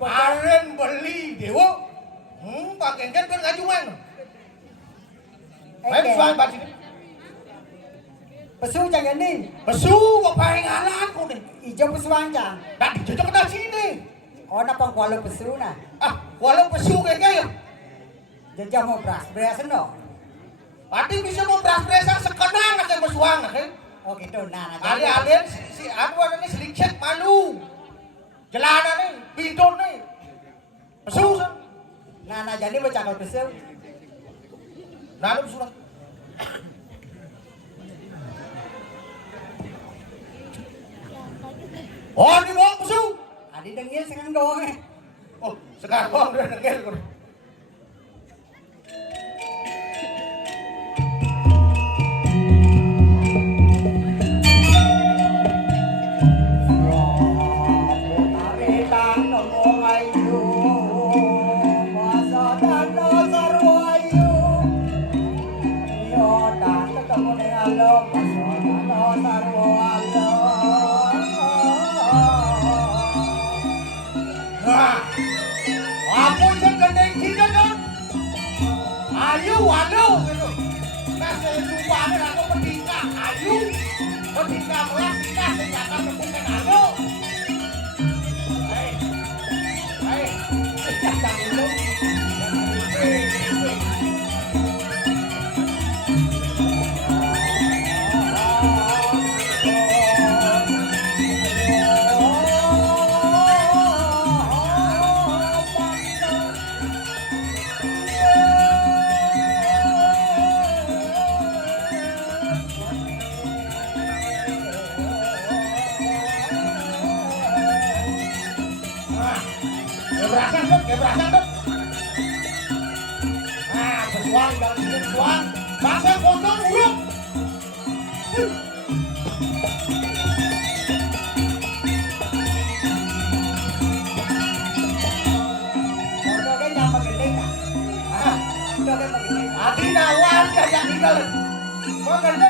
Aren beli dewa. Pak Genggen kan ngajuan. Ayo suan bat sini. Pesu jangan nih. Pesu kok paling aku nih. Ijo pesuan cang. Tak dicocok ke sini. Oh napang kualo pesu na. Ah, walau pesu kayak ya. Jajah mau beras no. Adi bisa mau beras-berasan sekenang nak yang pesuang nak. Oh gitu nah. Alien si aku ada nih sedikit malu. Jalanan nih, pintu nih. Pesu. Nah jadi mau cakal pesu. Nah lu pesu. Oh, di bawah pesu. Adi dengil sekarang doang eh. Oh, sekarang udah dengil. Waduh gitu. Nah sejumpa ada aku pentingkah ayu, pentingkah melas kita senjata tepukan anu. Hei, jangan dulu. Berasa tuh. Nah, bersuang jangan sini bersuang. Bangsa potong urut. Potongnya jangan gede kan? Potongnya gede. Adi nawar kayak tinggal. Mau gede.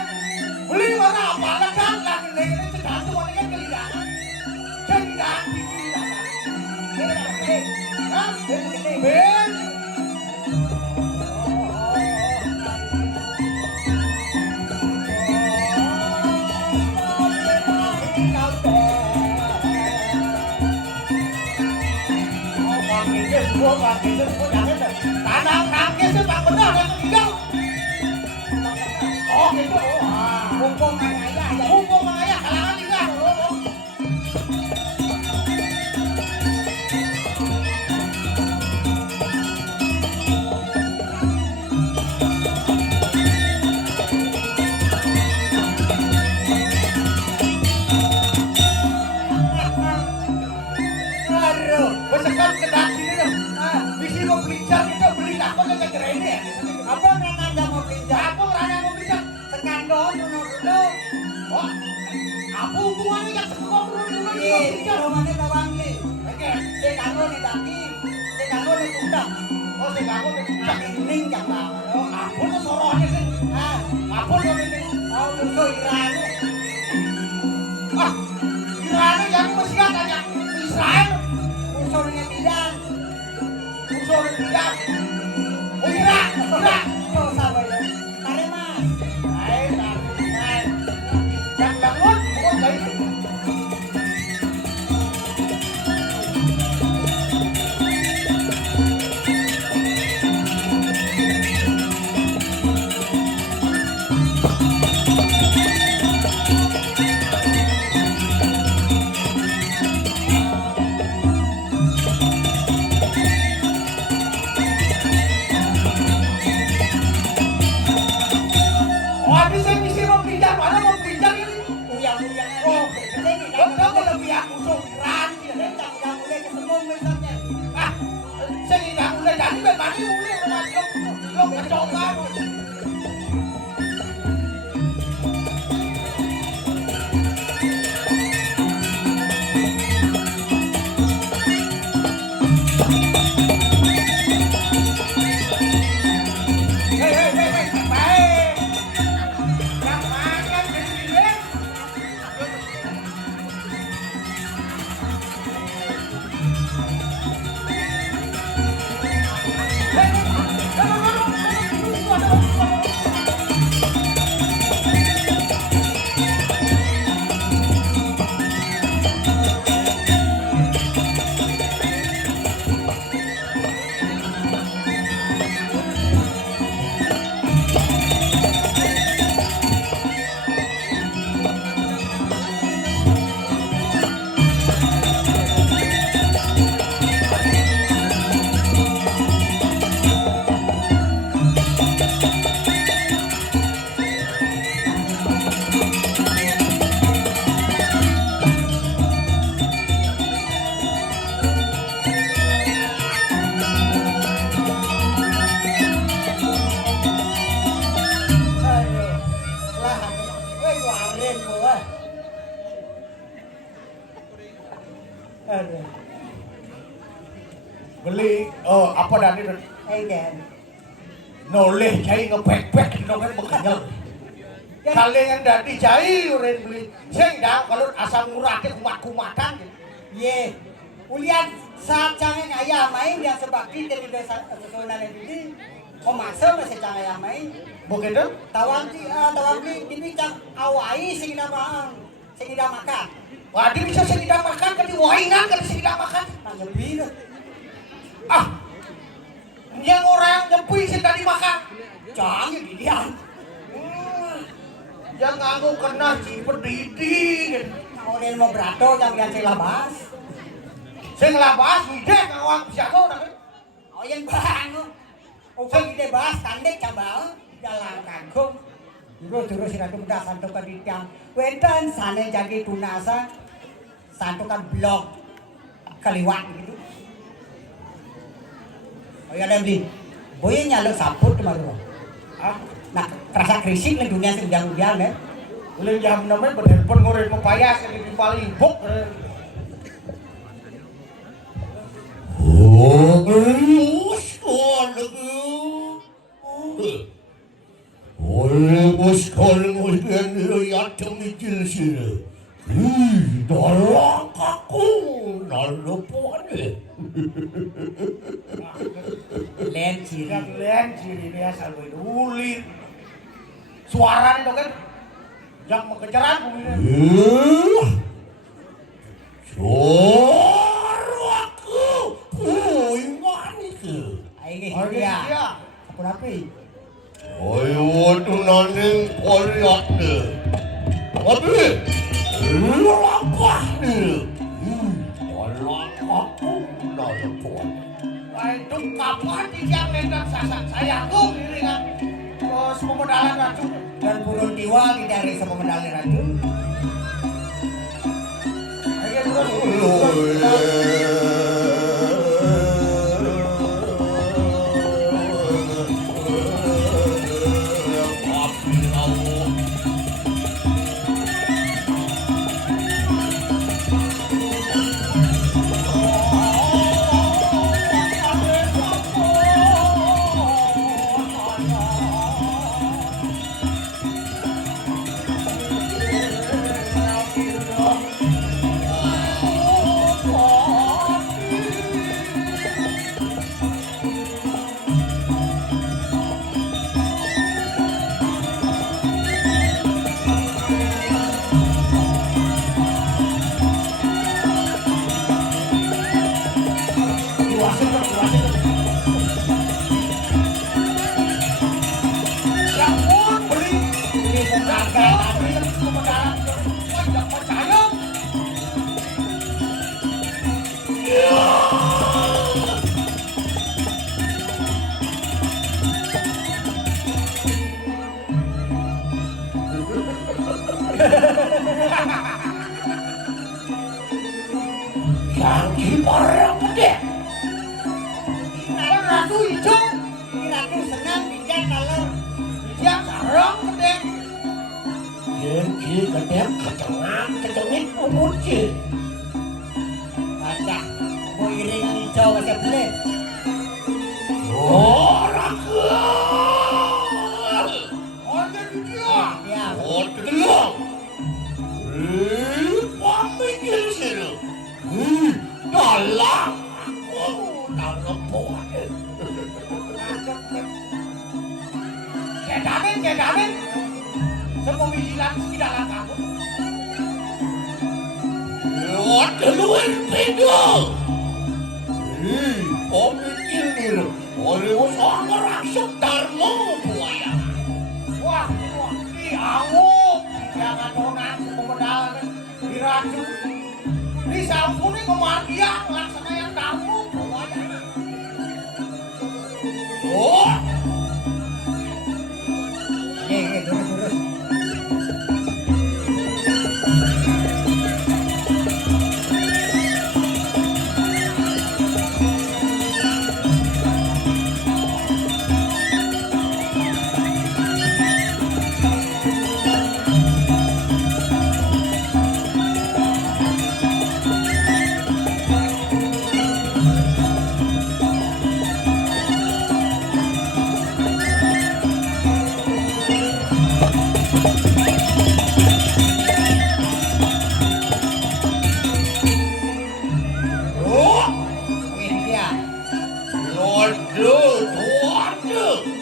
Beli mana apa lekat lagi ini tergantung orangnya kelidangan. Kelidangan kelidangan. Hah? Ben. Tanah kaki sih Pak benar yang tinggal. Oh gitu. Mumpung ayah. Mumpung ayah kalangan tinggal. Besekan ke sini dong. Bisi mau pelincar kita beli apa ke gerai ini ya? Apa nanya mau pinjam? Apa rana mau pelincar? Tekan dong dulu. Oh, apa hubungannya yang semua dulu Iya, rumahnya tawang nih. Oke, Sekanggo nih daki, sekanggo nih kundang. oh saya nih puncak. Ning jam Oh, apa tuh sorohnya sih? Apa tuh ini? Oh, musuh Iran. Ah, Iran yang Mesir dan yang Israel. Musuhnya tidak. Musuh tidak. Oh, Irak. Oh, sabar ya. Tarik mas. Baik, baik. Yang bangun, bukan kayak itu. Aduh, lah, weh warin gua. Aduh, Beli apa tadi? engken. Noleh cai ngepek-pek noleh bekenyel. Kalian dadi cai uren beli. Sing dah kalau asam murate kumat-kumatan. Ye, ulian saat canggih ayah main yang sebabki dari desa sesunan ini. Oh masa masih canggih ayah main. Begitu? Tawang dibicang awai sing nama makan. Wah, dia bisa sing tidak makan kan diwaingan kan sing tidak makan. Nah lebih dah. Ah. Yang orang nyepi sing tadi makan. Canggih dilihat. Yang nganggo kena cipedidi. Orang mau berato yang saya labas. Sing labas wideh ngawang jago dah. Oh yang bang. Oh kita bahas tandek cabal jalan kagum. Terus sira tumda santukan ditang. Wenten sane jagi tunasa santukan blok kaliwat gitu. Oh ya lebih. Boye nyaluk saput kemarin. Ah, nah terasa krisik di dunia sedang-sedang deh. Ulin jam namanya berhandphone ngorin mempayas yang di paling buk. 원래 모스크바는 모스크바는 야점이 찔시네. 날라갖고 날로 뽑아내. Len ciri. Kalian ciri biasa lu ulin. Suara itu kan yang mengejaran bumi. 저라고 보이마니까. Aige Aige dia. dia. Apa napi? 어이구 나는 걸렸네. 어디? 올라가네. 올라가고 나를 보았네. Itu kapan yang nendang sasak saya tuh ini kan pemodalan racun. Dan burung tiwa dicari sama medali racun. Ayo terus. Yang barang gede. Ratu hijau, Ini ratu senang bijak kalau dia sarang gede. Yang gede ketengah umurnya. baca. Mau iring yang hijau masih beli. Orang Ada di dia. Ya. 어들러 뻔미길 싫어 날라 날라 보아해 Cedanin. Semua bijilan sekidalang kamu. Ada luar beda. Pemikir ini oleh usaha merangsek Darmo buaya. Wah, dianguk. Jangan donan pemodal diracun. Disampuni kematian laksana yang kamu buaya. Oh, Terus.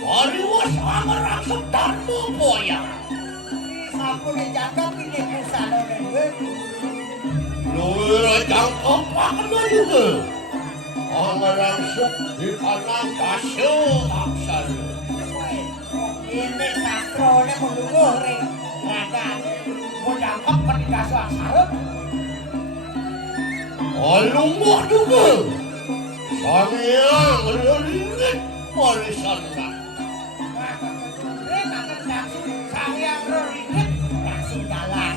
oleh usaha merangsek Darmo buaya. Sampune jangkep iki pusane dhewe. Luwih jangkep pakno juga. Merangsek di kanan kasih aksal. Ini sastrone muluh ring ragane. Mau jangkep kan dikasih aksara. Lumah juga. Samyang ringit warisanna. Sayang ringit langsung jalan.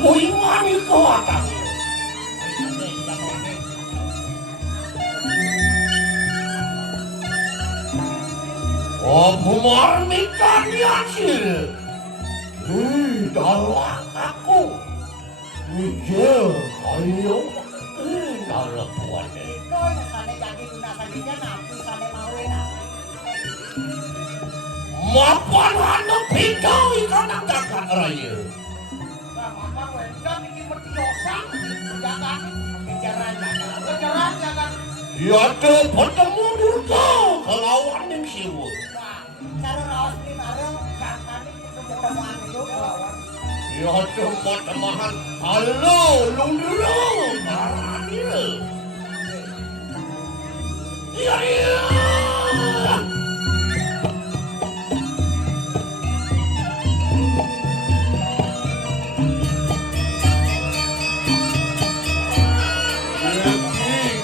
Kuingani kawatan. Pemar mikan yakin. Dalam aku. Wijel ayo. Dalam buane. Noi sane jadi lunasan dia napi sane mawe na. Mapan hana pidau ikan angkat raya. Maka wendang ini mertiosan. Kejaran jangan. Ya tuh bertemu dulu kelawan yang siwa. Cara raos di bareng kakane ketemuan itu lawan. Ya tuh teman halo lunduro marahnya. Ya ya.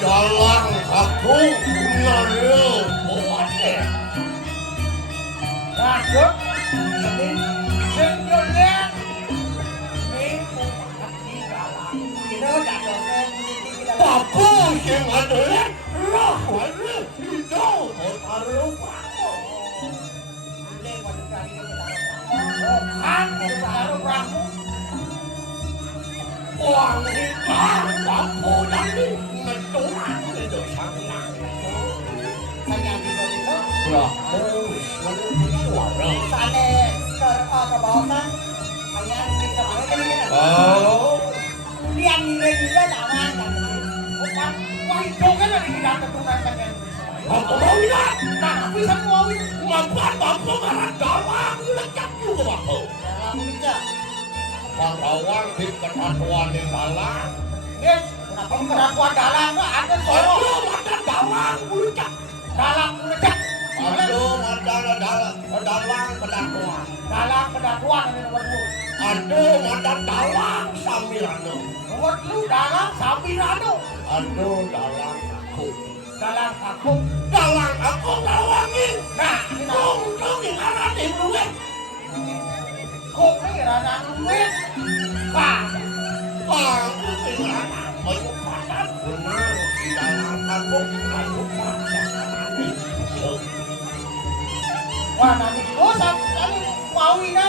Dalam aku nyayo buatnya. Rajuk. Senjolan. Ini hati dalam. Kita udah dosen kita Papu yang ada rahwana tidak taruh paku. boleh waktu kali kita Kan itu baru ramu. Orang hitam papu dari mentuan itu sangat. saya ambil itu Suara. sane ke bawah hanya bisa mawe kan. Oh. Kemudian nilai-nilai lawan kan. Bukan. Wah itu kan ada di dalam keturunan yang Apa mau lihat? Nah, aku bisa mau itu. Mampan papu marah dalam lecap juga papu. Dalam bisa Parawang di kesatuan yang dalam. Yes, Pengakuan dalang mah ada solo. Aduh, ada dalang bulicak. Dalang ulecak. Aduh, ada dalang pendakwah. Dalang pendakwaan ini nomor 2. Aduh, ada dalang Samirano. Nomor 2 dalang Samirano. Aduh, dalang aku. Dalang aku. Dalang aku lawangin. Nah, ini nah. Dong yang arah di luar. Kok ini rada duit. Pak. Bang, itu yang arah. Ayo padat. Benar, di dalam aku. Ayo padat. Wah, nanti sampai mau ini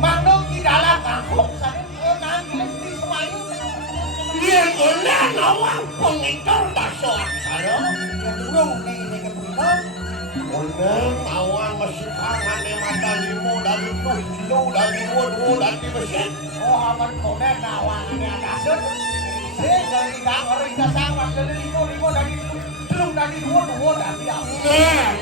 mandong di dalam kampung. Saya nanti di Semayu. Dia boleh nawang pengikor dasar saya. Ya burung ini kebuka. Boleh nawang masih kangen di mata limo dari tujuh dari dua dari mesin. Oh, aman konen nawang ini ada set. Dari dangor kita sama dari limo dari belum dari dua dari aku.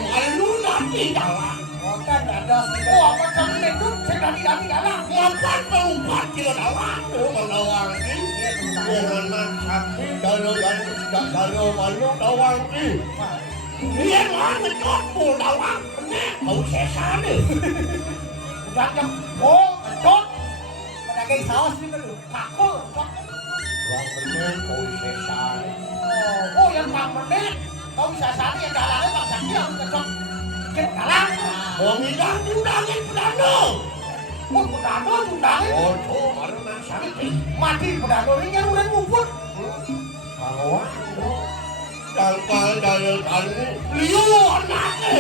Lalu nanti dalam. Oh kan ada Oh, apa kamu itu sedang di dalam? Makan mengumpat kilo dalam. Menawang ini. Dengan sapi dalam malu dawang ini. Dia nggak pul dawang. Kau sesat deh. Udah jam. Oh, cot. pedagang saus nih kan lu. Aku. Orang bener kau sesat. Oh, yang Bang Menit. Kau bisa sari yang dalangnya Bang Sakti yang kecot. Kita dalang. Pengidang undangin pedano. Oh, pedano undangin. Oh, tuh karena sakti. Mati pedano ini yang udah ngumpul. Kawan, dangkal dari tani liur nanti.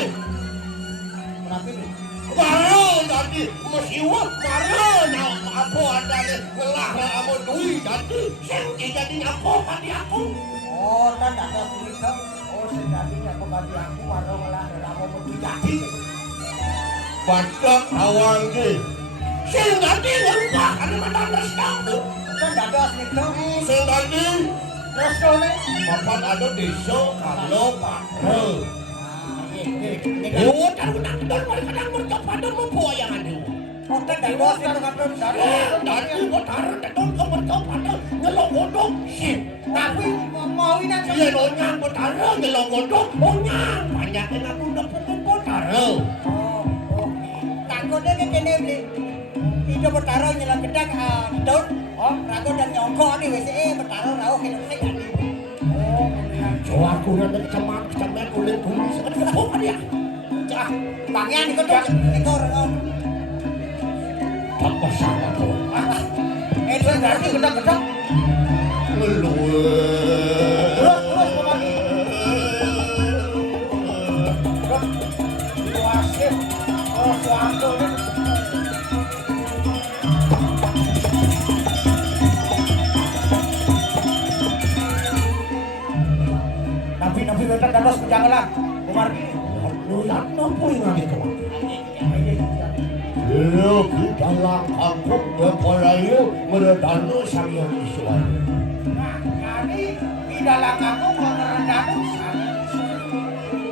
Kenapa nih? Baru tadi mesiwa, baru nak aku ada ni ngelah kamu duit tadi. Sengki jadi aku pada aku. Oh kan ada tulisan. Oh sejatinya pembagi aku warung lah kamu perlu jadi. Pada awal ni, seng tadi lupa karena mana restu. Kan ada tulisan. Seng tadi, Resto nih. papan ada desa kalau pada. Ini kan. Oh, tahu nak don kadang berkepada membuayangan itu. Oh kan ada tulisan kan dari. Dari motor don kamu berkepada ngelok godok sih. Tapi mau ini aja. Iya donya potaro ngelok godok onya banyak yang aku udah pukul potaro. Oh, takutnya kan kene beli. Itu bertaruh nyelam gedang daun. Oh, ragu dan nyongkok nih WCE bertaruh rauh kene saya nih. Oh, So aku nanti kecaman kulit bumi seperti apa dia? Cah, bangnya nih kok itu orang. Apa salah tuh? itu berarti gedang-gedang. Lu. Terus pembagi. Wasit. Oh, suatu nih. Nabi kita dados janganlah. Umar ini. Lu yang apa yang itu? Lu kita lang kampung berpolayu meredanu sang yang Islam. Nah, jadi di dalam aku mengerendahkan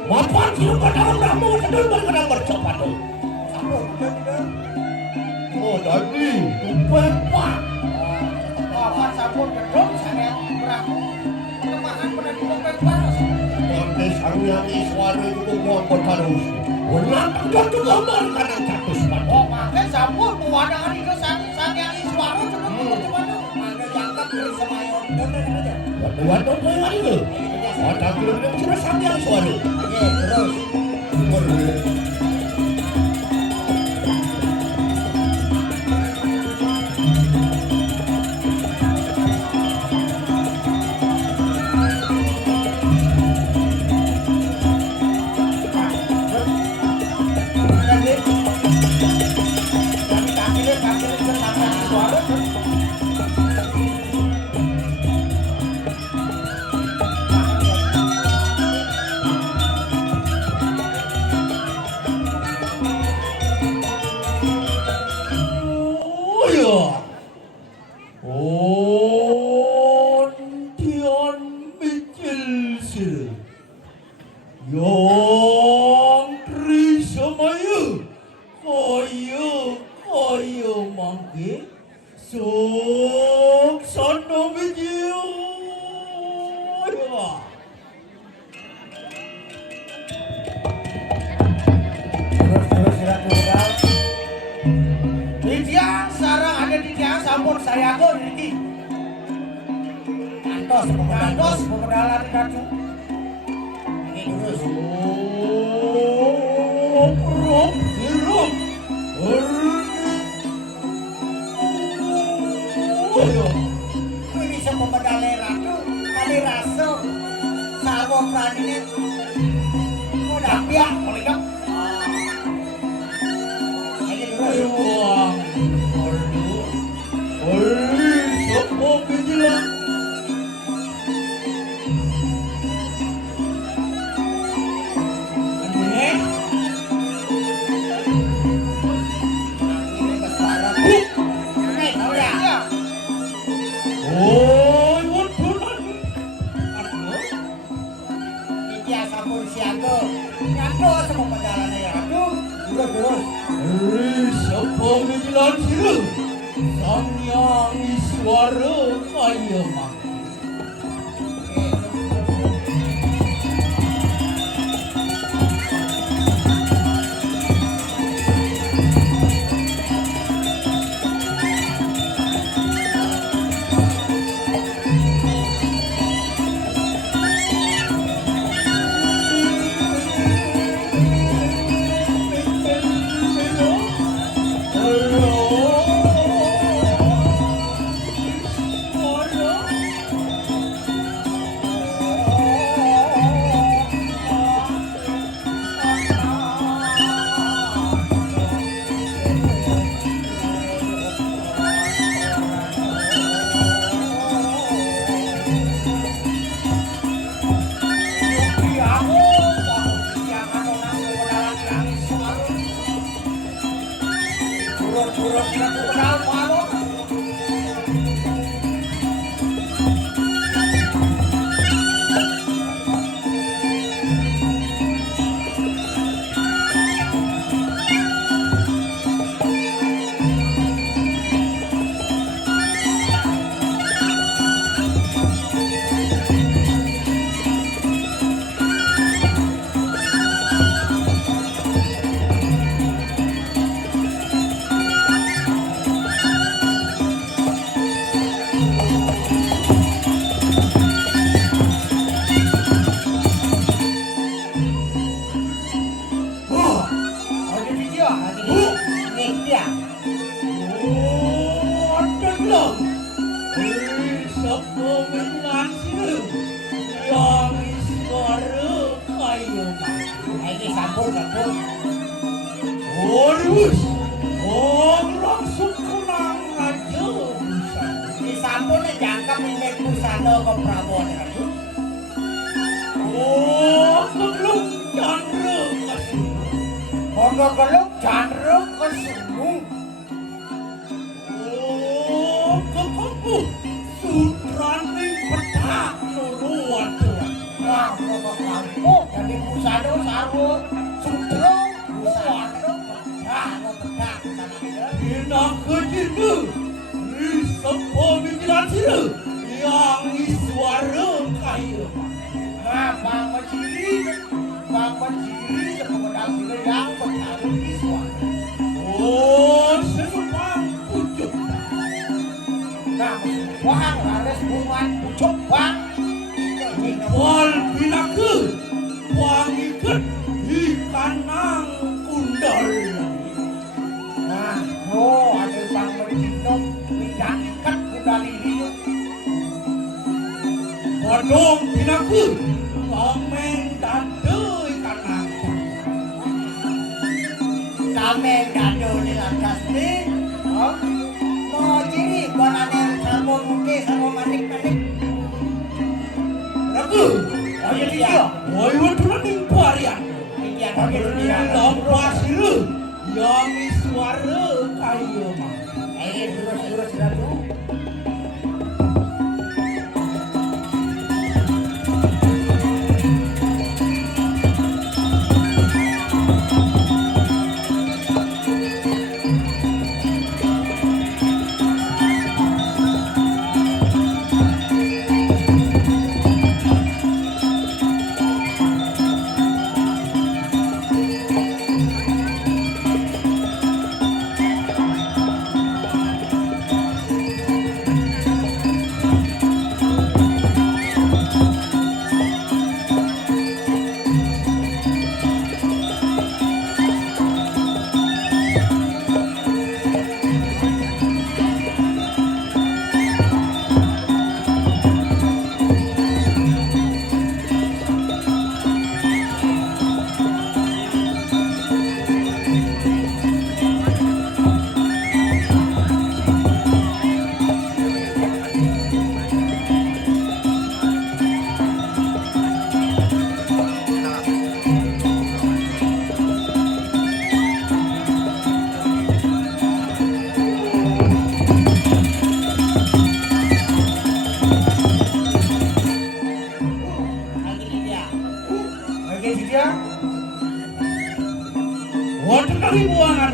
Mapan sih kadang kamu sedul berkadang bercoba tuh. Oh tadi tumpah. apa sabun gedung saya beraku kelemahan pada di panas. Nanti sang yang Islam itu mau terus. Ulang juga gambar kadang catus pada. Oh, makanya sabun pemandangan itu sang yang suara cenderung gimana? Ada jangkap dari Semayon dan dari aja. Waktu apa yang itu? Ada kira-kira sudah sang yang Islam. Oke, terus. Oh ya. Oh, Dian Mikil sih. Yang Tri Semaya. Kaya mangke. Sok sana video. ngantos Ngantos pemedalan Ratu. Ini terus. Ini bisa pemedalai Ratu. Kali rasa. Sarwa pranine. Udah biak. Mereka Ini terus. Sang Iswara kaya mah.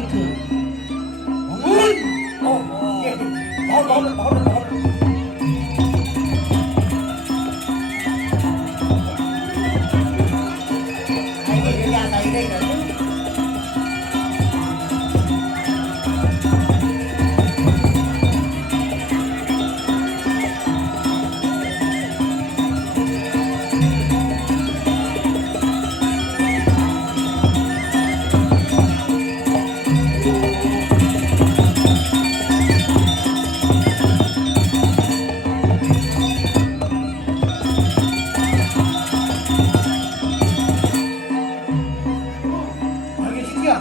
itu. Bangun. Oh, iya. Bangun. Ini dia saya ini. Lagi sih dia.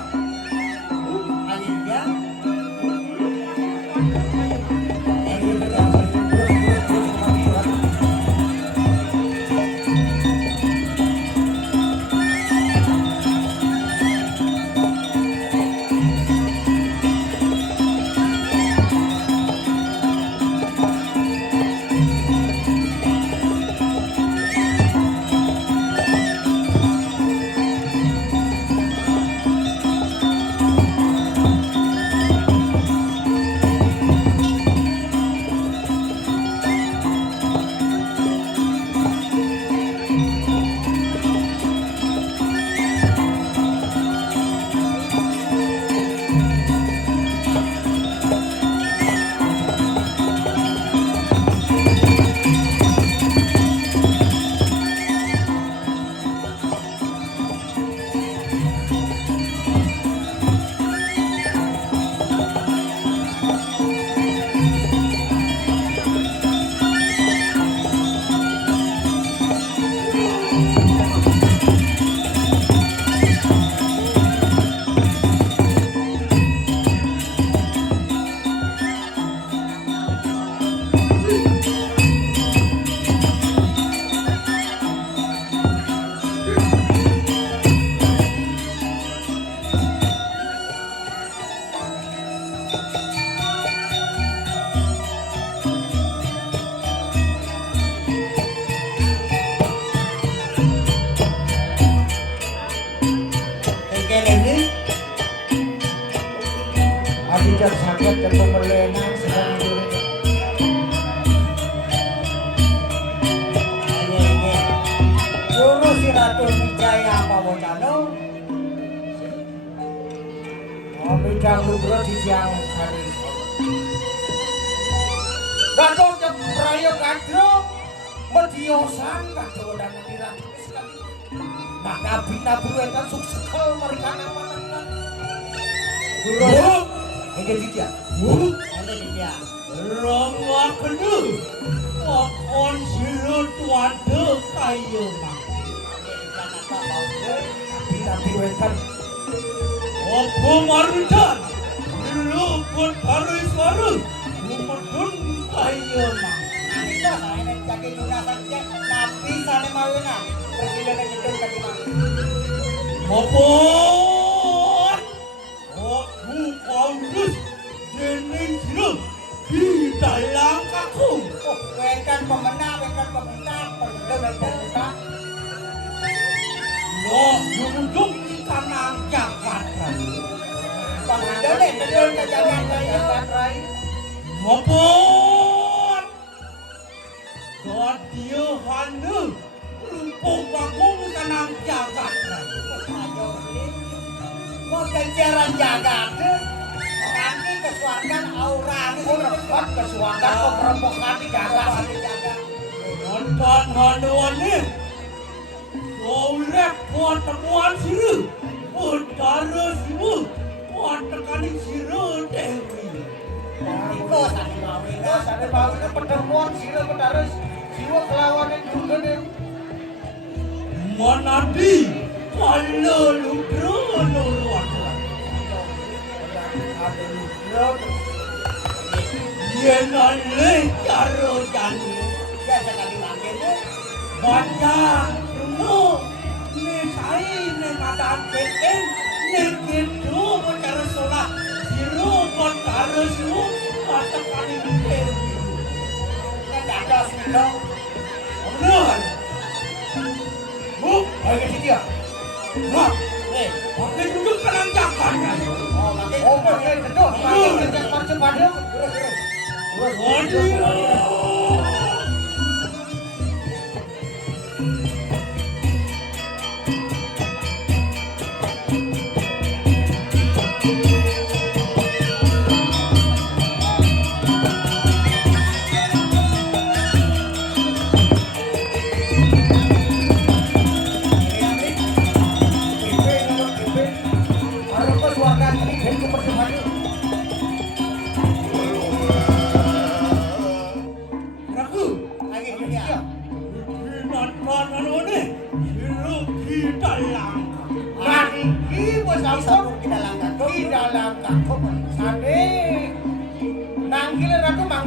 Akhirnya ini Adijat sakit tentu melena sedang tidur. Guru si Ratu Wijaya Pawocano Bidang lubro di siang hari. Gatot yang raya kadro mediosan kadro dan diratu sekali. Nah nabi-nabi wetan suksekal mereka nama-nama. Guru, ini dia. ada dia. Rama kena. Wakon silut wade kayu mang. Nabi wetan Apa marudan? Luput harus harus. Lumedun kayu mang. Itu saya ini jadi lunasan dia. Nabi sana mawina. Presiden itu tadi mah. Mopon. Aku kaulus jening silut di dalam kakung. Oh, wekan pemenang, pemenang. Lo duduk di kanan Jakarta. Pengadane betul ke Jakarta. Mopon. Dia hanu lumpung bakung kanang Jakarta. Mau kenceran Jakarta. Nanti kesuarkan aura ini rebat kesuangan keperempuan di Jakarta. Nonton hanuan ni. Oleh puan temuan siru. Udara siru. Puan tekanin siru dewi. Iko sana mawina. Sana bawahnya pertemuan sila pedaris siwa kelawanan juga deh. Manadi. Kalau lutro noluan. Ada lubro. Dia nalai caro jani. Ya sekali manggil tu. Baca dulu. Ni saya ni madan keken. Ni gitu bicara solat. Siru bicara siru. Kata kali mikir. Kan ada silo. Benar. Bu, Lagi si dia. mak. Pakai duduk kanan Jakarta. Oh, Opo sing gedhe mangan sing percepatan.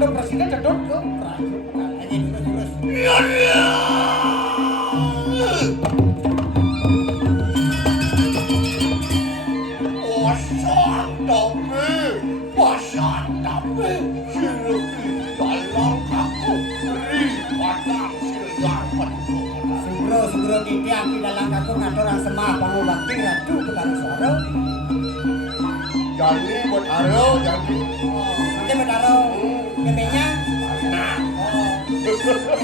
Presiden cedot ke aja terus. Segera titiang di dalam kaku ngaturang semah bangun bakti ratu kepada suara. Jadi buat aro, jadi. Nanti buat aro. Bebeknya? Nah. Oh.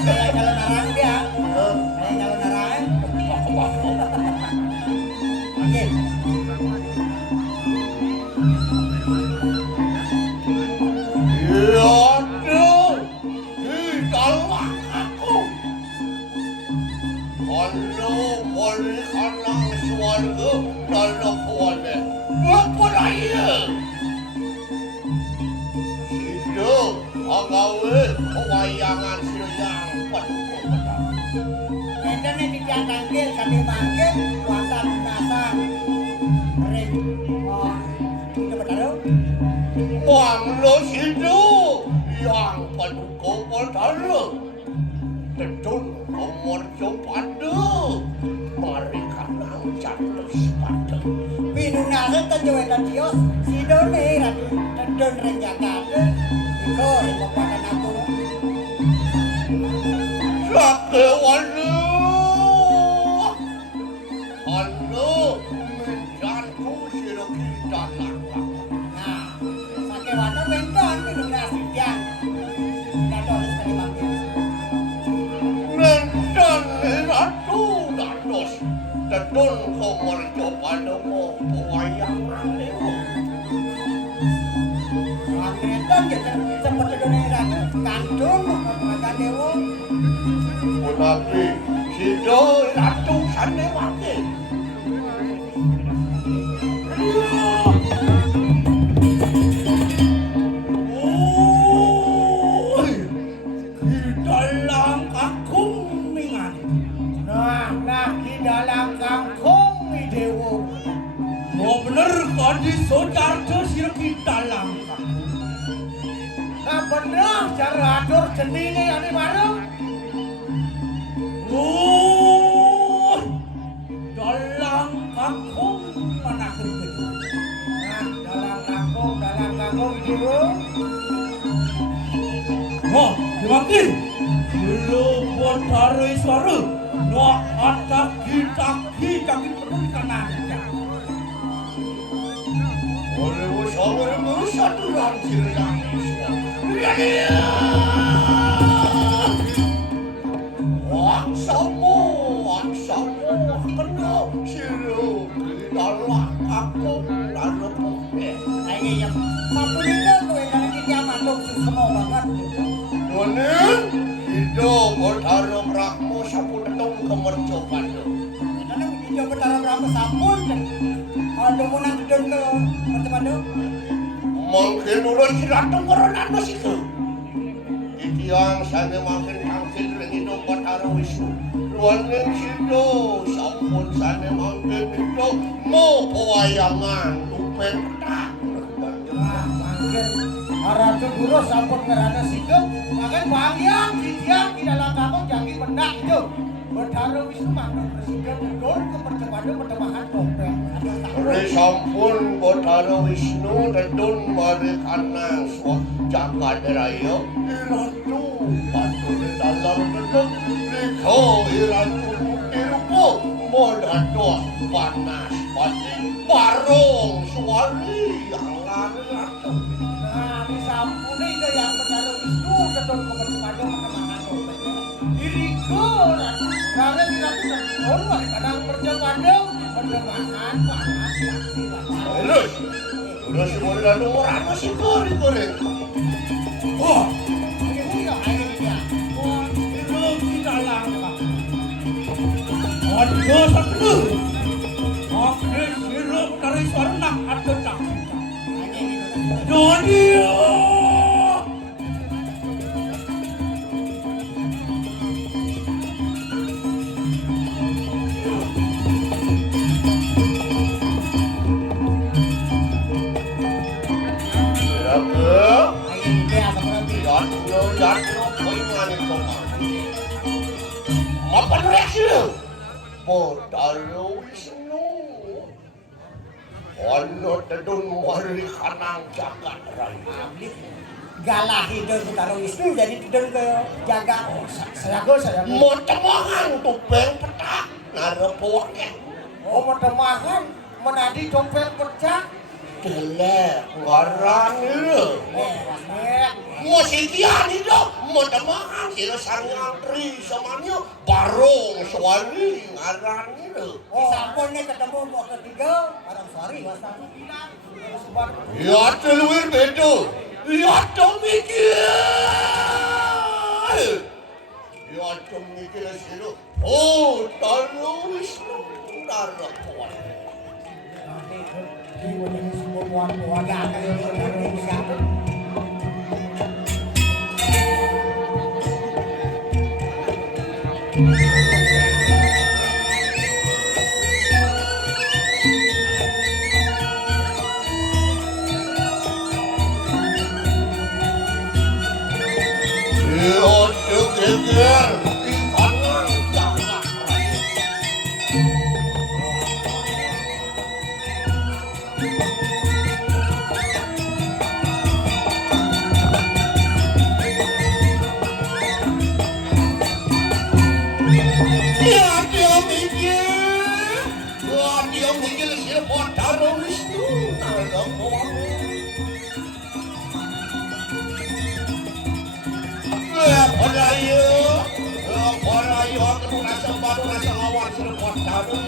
Kayak calon arang dia. Kayak calon arang. Oke. Ya tuh, hiduplah aku. Kalau berikan suarga dalam kuatnya, apa lagi? Hidup, agawe, kewayangan siang pada. Medan ini ditanggil, kami bangkit, kuatan nasan. Ring, oh, itu betul. Manglo hidup yang pendukung berdarah. Tedun komorjo pada. Mereka nang jatuh pada. Pinunase tenjuetan dios, sidone ratu tedun renjakade. Iko kekuatan aku. Sakewana. Halo, menjanku sira kita langkah. Nah, sakewana benton pinunase tiang. Dados sekali bangkit. Mendan ratu dados. Tedun komorjo pada mo pewayangan dewa. Angreton sempat tedun ratu kandung makan dewa. Tetapi sido ratu sanewati. Dalam kakung mingan. Nah, di dalam kangkung ni dewa. Mau bener kau di sodarjo sira kita langkah. Nah bener cara atur jenine yang di mana? Dalam kangkung mana kerja? Nah, dalam kangkung dewa. Oh, dimakin. Dulu buat taruh suara. No ada kita penuh kanan. Oleh usaha satu rancir yang Waksamu kena siru di dalam aku lalu putih. Ayo yang sapu itu kowe kan iki mantuk semua banget. Donen hidup bertaruh rahmu sapu detung kemerco padu. Karena video bertarung berapa sampun. Kalau mau nang gedung ke macam-macam. Mungkin ulun siratung koronan besiku. Yang sana makin tangkil hidup bertaruh isu. Luanin sido sampun sana makin hidup mau pewayangan lupen tak. Ratu Guru sampun ngerana sikap, makan banyak didiam di dalam kampung jangan benak itu. Bertaruh Wisnu makna bersikap gedor ke percepatan pertembahan dompet. Ri sampun bertaruh Wisnu dedun marikana jagat raya iratu batu di dalam dedun riko iratu putih rupo modadoa panas pati barong suwali yang lain. Nah, disampuni ke yang benar Wisnu kedon kebetulan menemangan dompet. Dirikul, karena dilakukan orang kadang perjalanan menemangan panas saksi Terus, terus boleh lalu orang masih goreng. Wah, ini ya ini dia. wah, itu tidak langka. Ada satu. Oke, sirup dari sarnak atau tak. Jadi, Ini dia seperti Jatuh, koingan itu. Apa reaksi? Podalo Wisnu. Ono tedun wali kanang jagat raya. galah hidup karo Wisnu jadi tidur ke jaga saya. Mau temangan tupeng petak ngarepoke. Oh mau temahan menadi dompet pecah. Delek ngaran ieu. Masih kian itu mau temangan sira sangantri samanya barong suwali ngaran ieu. Oh sampunnya ketemu mau ketiga barang sorry wasang. Ya teluir beda. Ya mikir. Ya mikir sira. Oh, talo Wisnu narakuan. Nanti ini semua puan-puan yang siapa? Ya geger di kanan jagat raya. Dia mikir siapa taruh Wisnu narakuan. Para ayo aku rasa baru rasa awal serempot taruh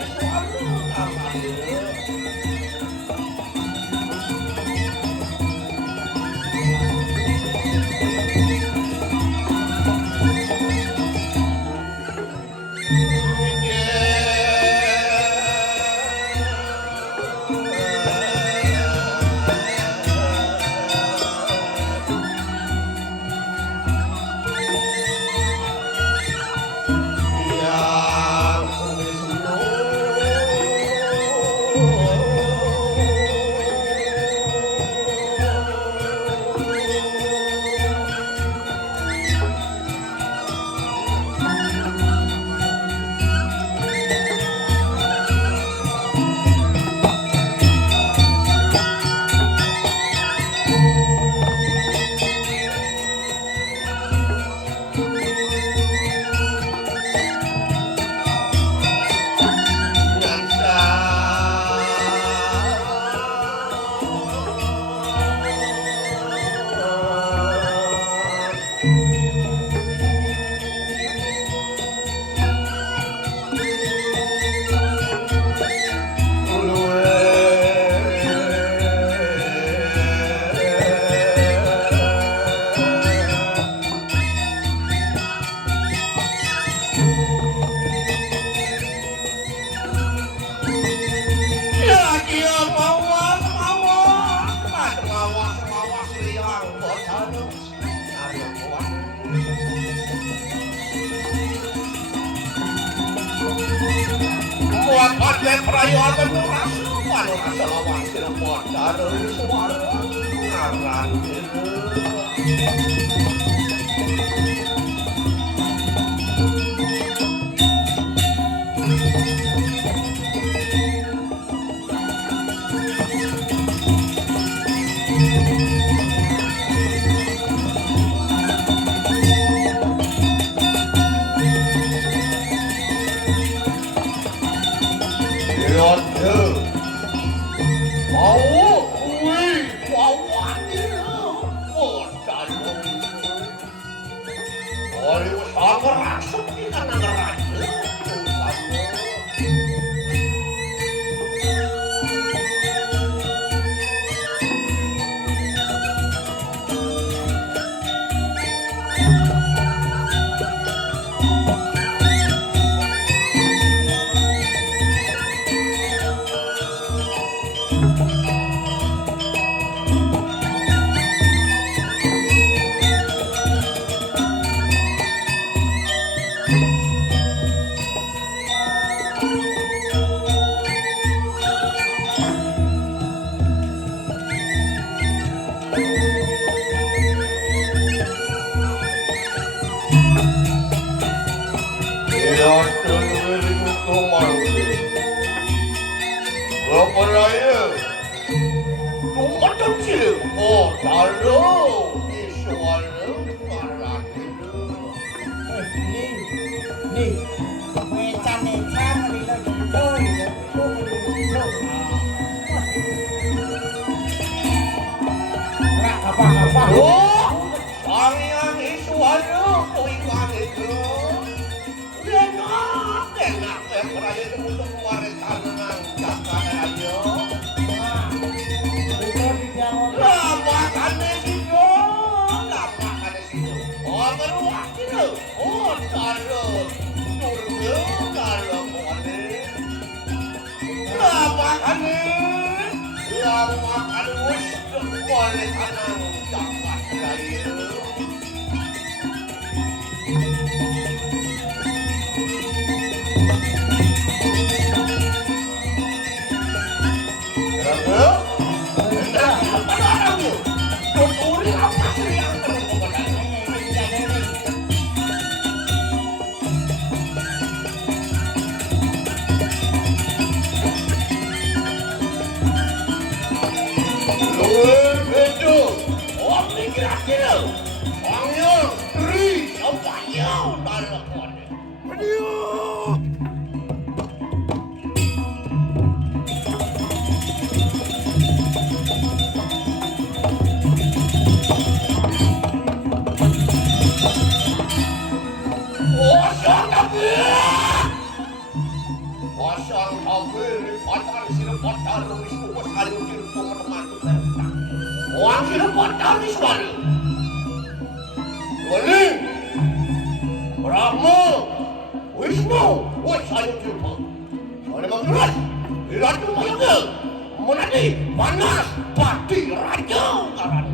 Padle prayogan mo raso, ano rasa lawan sila po, daro yung suwaro, ngaran gerak sepi karena gerak. Nih, wecan-wecan lilo jujur, apa-apa. Pangeran Iswara kowe itu. Enak peraya untuk warta nang jakan aja. Itu dijawab. Lamakane sido. Oh, beruak itu. Oh, karo. Turun karo kone. Lamakane. Lamakane wis boleh kanang jakan aja. Panas pati raja karan.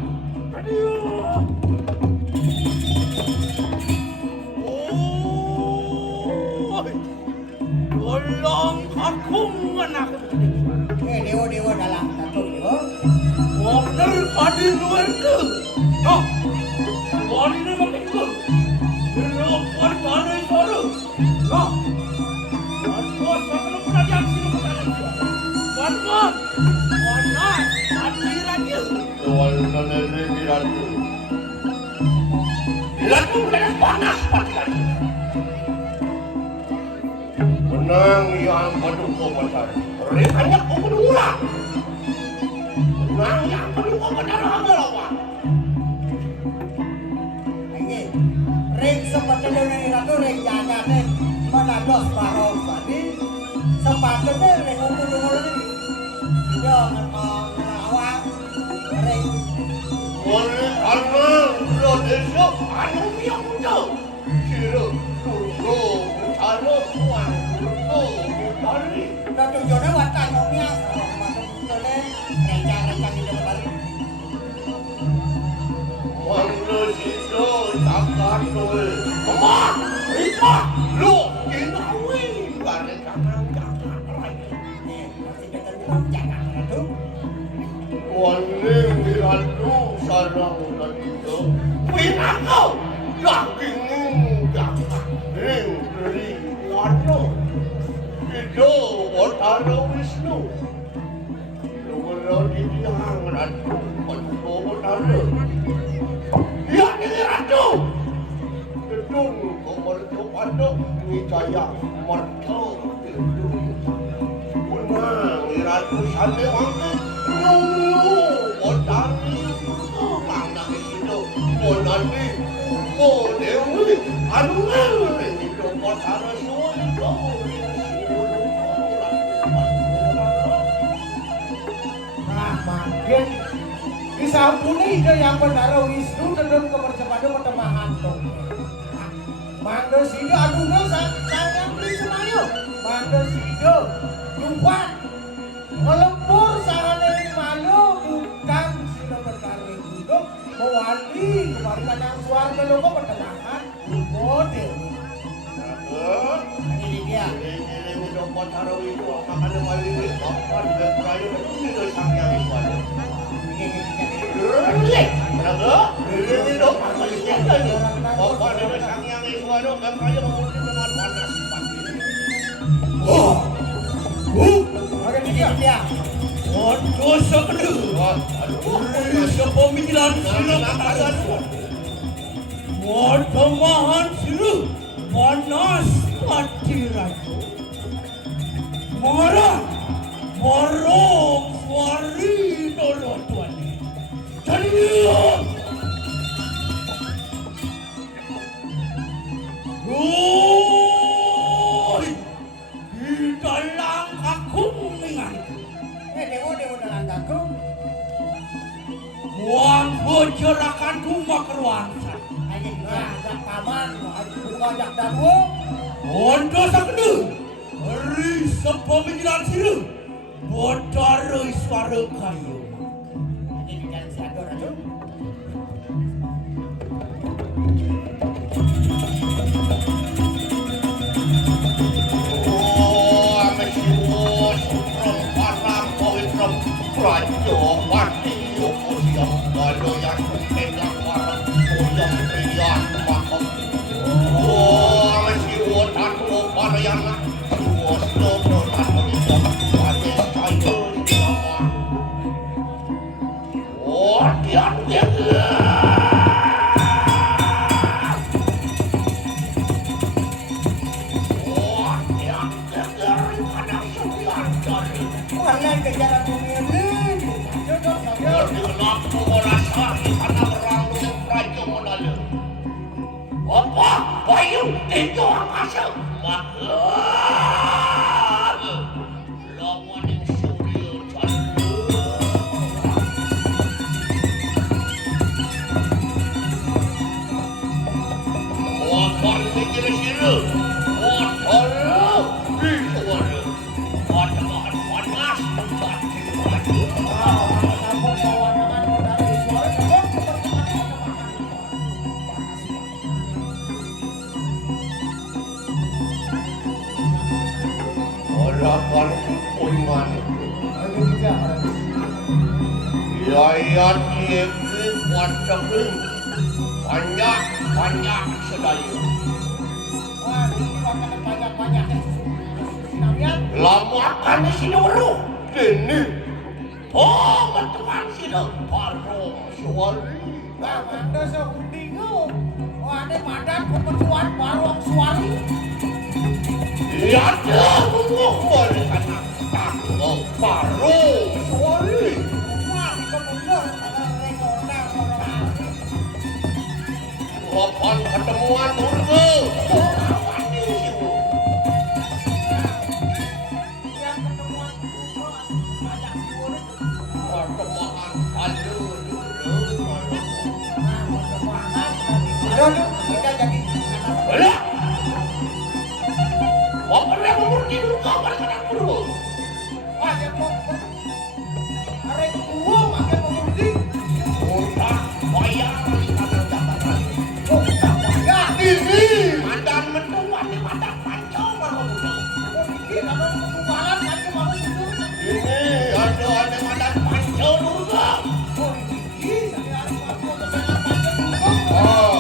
Tolong aku anak. Dewa dalam satu dewa. Water padi luar ke. Oh, body ni makin ke. Luar padi soru. Oh, aku sangat pernah yang sini pernah. Warman, warman, padi lagi. Warman ni biratu. Biratu kena panas padi lagi. Menang yang penuh komentar. Rekanya kau berulang. Menang yang penuh komentar apa lawan? Ini ring sepatutnya nih ratu ring jaga nih menados barong tadi sepatutnya ring umur ini. Jangan ngelawan ring. Oleh karena lo besok anu yang muda. Kira turgo bicara tuan turgo bicara. Nah tujuannya buat tanongnya, waktu tujuannya rencang-rencang di depan. Manusia takkan doi. Kemar, Rita, lo kinawi gare jangan lagi. Masih dekat bilang jangan itu. Waning diratu sarang tadi itu. Pinakau, daging jangan ring dari warno. Itu Otara Wisnu. Lumelo di tiang ratu Otara Otara. Ya ini ratu. Gedung komerto padok Wijaya Merto gedung. Menang ratu sande wangi. Nunggu Otari. Mana itu? Monani. Modewi. aduh ini dokter harus Nah, makin disampuni ide yang benar Wisnu dan kepercepatan pertemahan dong. Mangga sido aduh saya beli semayo. Mangga sido lupa melebur sarane malu bukan sido berkali hidup mewali kemarin yang suara logo pertemahan model. Ini dia. Ini dokter harus itu makanya maling apa dia perayu itu sangat itu ada. Kenapa? Ini dokter harus itu. Bapak dia sangat itu ada kan perayu mungkin dengan panas. Oh, Ini dia. Waduh sekedar sepemikiran silakan Wadamahan silu panas mati rajo marah marong suari dolo tuani jadinya Woi di dalam aku mengingat Dewa dalam kagum. Buang bojolakan rumah keruangsa. Ini dia paman, bukan jak dawo. Ondo sakdu. Eri sepemikiran siru. Bodaro suara kayu. Ini dia si ador aja. oh, meskipun from parang from rajo wati yang kalau yang pegang parang yang priang makom oh, meskipun satu parang was no satu itu wati kayu semua oh dia Kalian kejaran dunia ini. Jodoh saya. Apa? Bayu itu asal mahal. Lawan yang surya canda. Motor kira-kira. Motor di suara. Motor panas. Orang punya Yayat itu wajahnya banyak sedaya. Lamakan di sini dulu. Ini. Oh, teman sini. Parung suari. Anda sehundingu. Wah, ini madan kepecuan barong suari. Ya ada mengukur karena takut parung suari. Wah, kemudian ada rekorder orang. Kapan ketemuan Nurga? Kapan di situ? Yang ketemuan itu banyak suara. Pertemuan ada Aduh, kita jadi Balik! Apa yang memurti Nurga pada dulu? wah, dia mau ada tua makan mengundi. Udah bayar di tanah jabatan. Oh, tak bayar. Ini mandan mentuan di mandan pancong mau bunuh. Oh, ini kalau kebubaran kan mau itu. Ini ada mandan pancong Nurga. Oh, ini saya harus aku kesana panjang. Oh,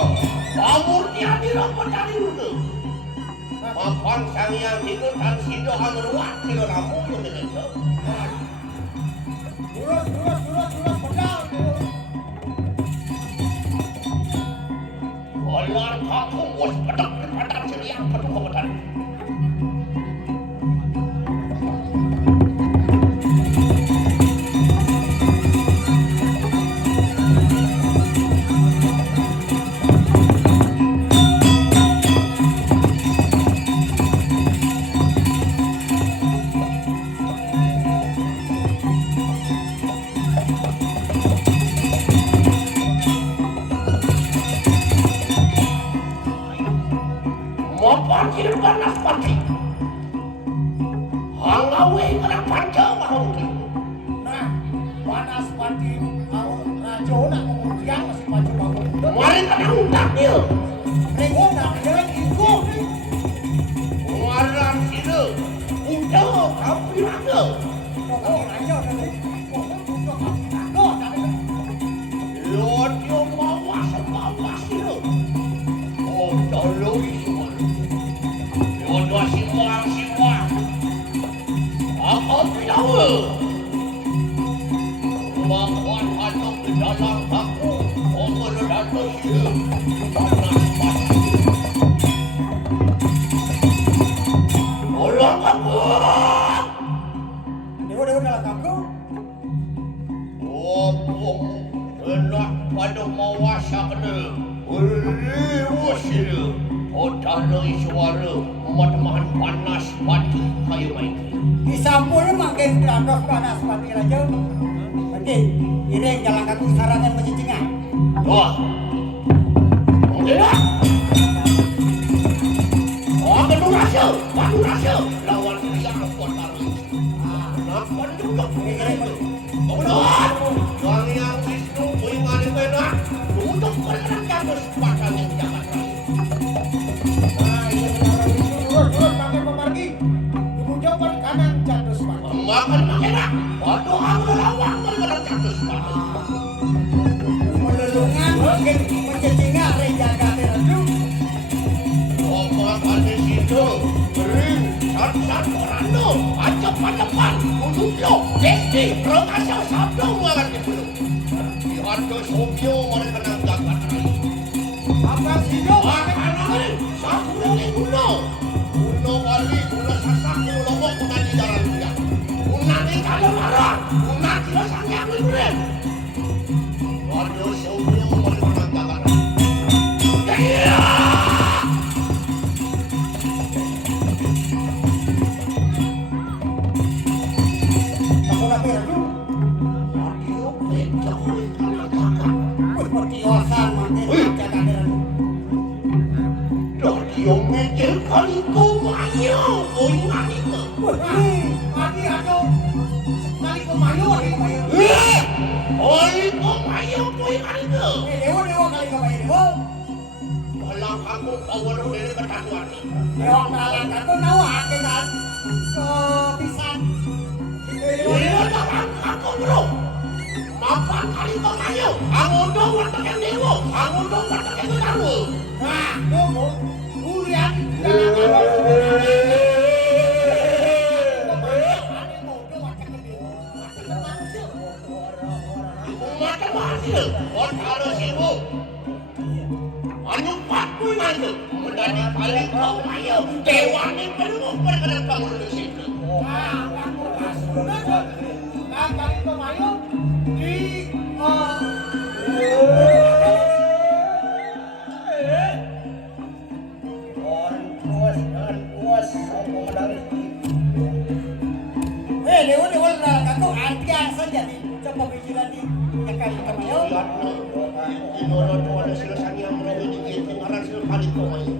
pamurnya dirapot dari dulu. Mapan sang yang itu dan sido ameruat sido namu yang itu. Durus, pedal. Olar kamu bos pedang padang seliang penuh kebetulan. Mapan tidak panas pati. Hangawe kena panjang mau. Nah, panas pati mau rajo nak kemudian masih maju bangun. Mari kena undang dia. Ring nak jalan ikut. Waran itu. Udah kamu ada. Oh, rajo tadi. Oh, tadi. Yo mawas itu. Oh, tolong semua. Yo semua. Aku tahu. Kemampuan anak di dalam aku. Aku datang sini. Panas pasti. Tolong aku. Dewa dalam kaku. Oh, enak pada mawasa kena. Lewas ini. Oh, tanah suara. Matemahan panas pati kayu main. Di sampulnya makin randos panas pati raja. Oke, ini jalan kaku sarangan mencincingan. Wah. Tidak. Oh, penuh rasa. Lawan dia kuat lari. Kenapa juga? Benar. Yang Wisnu punya benar. Untuk bergerak terus pasang yang jangan lari. Nah, ini terus pakai pemargi. Ibu jawab kanan jatuh sepatu. Makan enak. Waduh, aku lawang bergerak terus pasang. Melulungan makin mencincingan rejaga teraju. Obat ada situ. Bering. Sat orando. Acap-acapan. Kuduplo. Desti. Rokasa sabdo mualan di bulu. Dihantu Sofio mereka nanggakan lagi. Apa sih yo? Makan lagi. Saku lagi kuno. Kuno kali. Kuno sasaku lomok. Kuno di jalan dia. Kuno di kalau marah. Kuno di rasanya aku beren. Dihantu Sofio mereka nanggakan lagi. Iya. Aku nak teraju. Ayo, bencok. Pertiosan makin rejaga teraju. Radio mejer kali kumayo. Oh, ini ke. Mati aduh. Kali kemayu lagi kemayu. Oh, ini kumayo. Oh, ini ke. Dewa kali kemayu dewa. Dalam aku power dari ketatuan. Dewa dalam kaku nawa dengan pisan. Iya, dalam aku bro. Mapan kali kumayo. Aku dong wartanya dewa. Aku dong wartanya dewa. Nah, tunggu. Ulian. Mata hasil. Orang harus ibu. Anu patku itu. Menjadi kali kumayo. Dewa ini perlu bergerak bangun di situ. Nah, aku kasih. Nah, kali kemayu di Dewa dalam kaku antian saja nih. Coba pikiran di kali kemayu. Inoro tu ada silasan yang melalui di pengarang sila kali kumayo.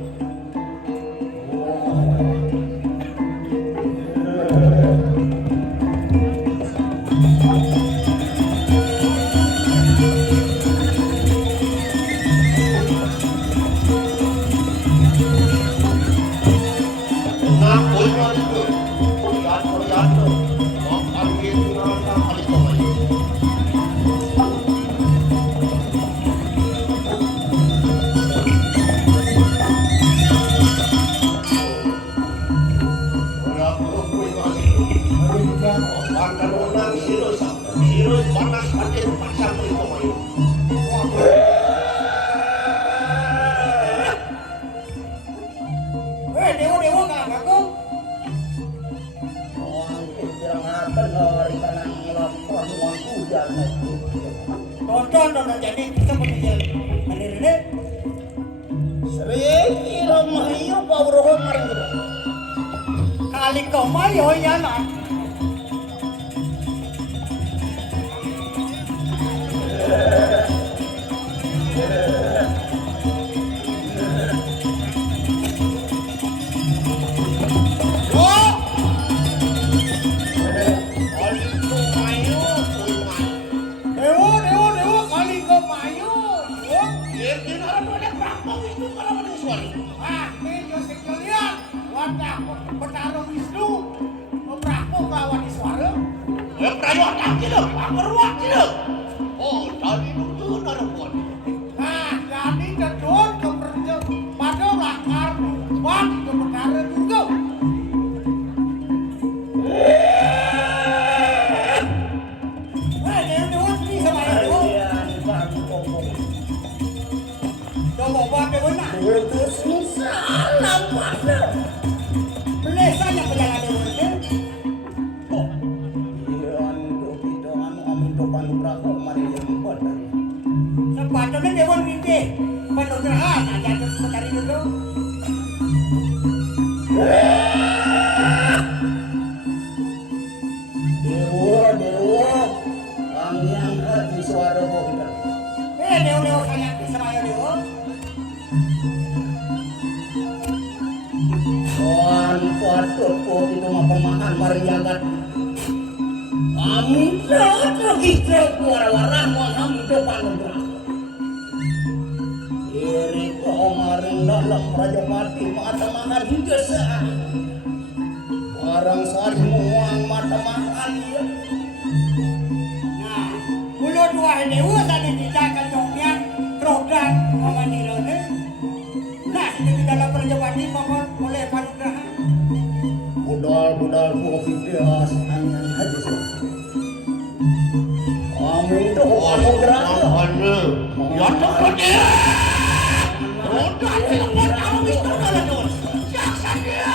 Panas pakai paksa itu mayu. Dewa dalam kaku. Tonton jadi kita pemikir. Ini Sering mayu pawrohon maring. kali kemayu ya nak. Nah, Betara Wisnu merampok lawan Iswara. Prayoga tidak, Perwat tidak. Oh, dari dulu narapun. Nah, jadi kedua kemerja pada lakar buat ke Betara juga. Dewa ini sama Dewa. Coba buat Dewa nak. Itu susah nampaknya. Boleh saja penjaga Dewa itu. Sepatutnya Dewa mimpi penugrahan aja mencari dulu. Dewa, kami angkat di suara kita. Dewa sangat sama Dewa. Patut kok itu mah permahan mari jagat. Kami tak lagi wara-wara moham depan negara. Iri kemarin dalam Raja Pati mata makan hingga saat. Orang sari muang mata makan ya. Nah, mulut dua Dewa tadi tidak kenyongnya program Omanirone. Nah, di dalam perjalanan mohon oleh panugrahan. Budal kopi bias angin hadis. Amin itu anugerah. Ya tak dia. Udah telepon kamu Mister Galador. Jaksa dia.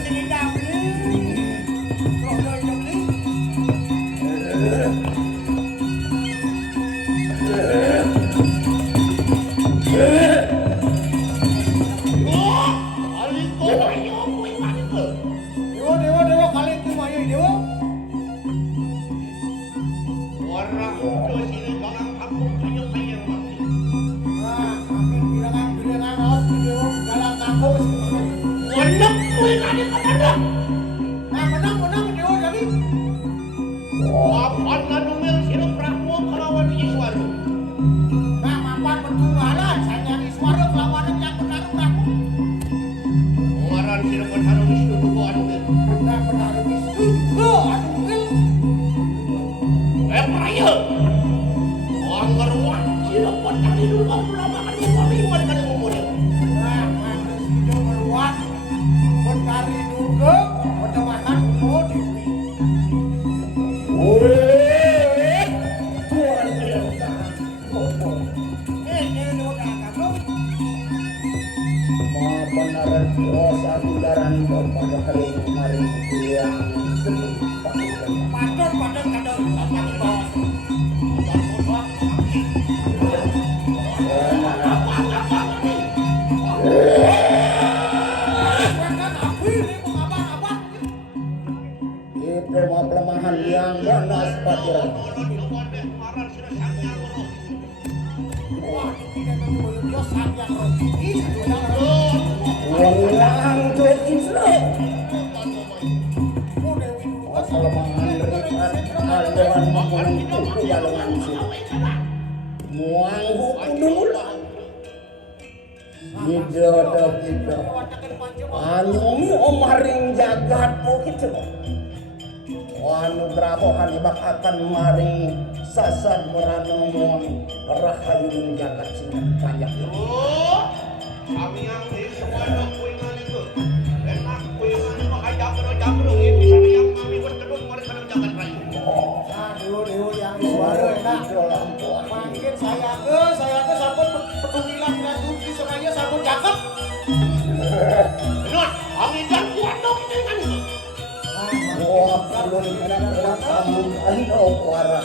Selidang ni. Rodo ini. Dewa kali itu maya Dewa. Orang itu sini dalam kampung kayu-kayu mati. Nah, makin bilangan raos Dewa dalam kampung. Menang kuih kali kepada. Nah, menang Dewa jadi. Apaan ngadumil sini Prabu kelawan Iswaru. Nah, mapan bertunggalan saya Iswara kelawan yang benar Prabu. Ngaran sini Betara Wisnu dugo adumil. Nah, benar Wisnu. Aduh, Praya. Orang ngeruan sini Betara dugo melawan kami pada umur. nah, manis itu meruat. Betari juga, pertemahan umur Dewi. Dewa dah kamu. Benar dosa budaran kepada hari kemarin yang sedih. Patut kada sama di bawah. Bukan aku ini mengabang-abang. Itu mah pelemahan yang ganas patiran. Wah, tidak boleh dia sang yang rogi. Sudah Ulang ke Israel. Oh, Dewi dulu. Pelemahan rikat aldewan mengumpul jalangan sini. Muang buku dulu. Tidak. Anu omaring jagat begitu. Anu drahohan ibak akan maring sasad meranong rahayu jagat sini banyak. Kami yang di semua kuingan itu. Enak kuingan itu ajak jabro ini bisa yang kami berkedun mari kadang jagat rayu. Nah, Dewa yang suara enak. Makin saya ke sabun pedulilan ratu di Seraya sabun cakep. Not, kami dan kuat dong ini kan. Wah, belum enak kamu anu kuara.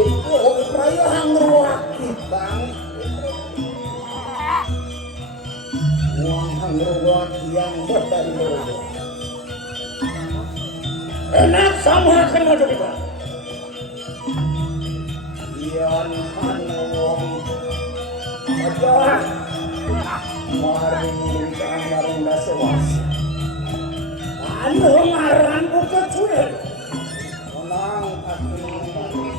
Iku prayang ruwaki bang. Wong ruwaki yang berdari ruwaki. Enak sama kena jadi bang. Iyan wong aja. Maring mintaan maring dasewas. Anu ngaran buka cuy. Menang aku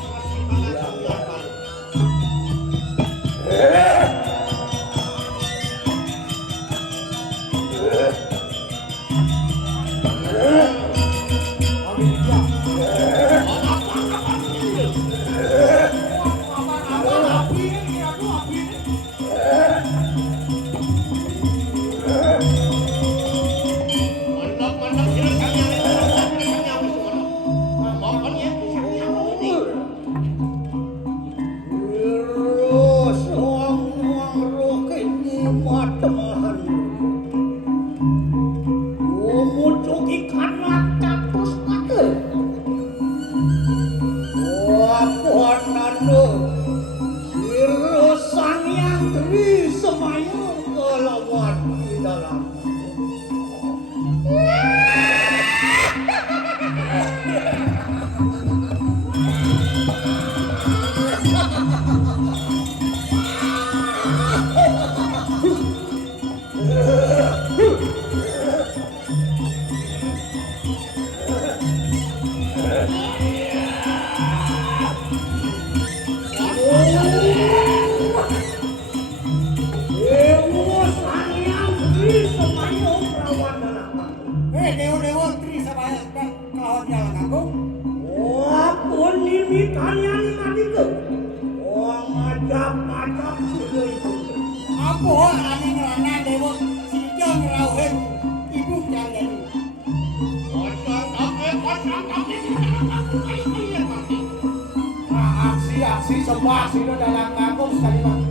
aksi semua sino dalam kampung sekali bang.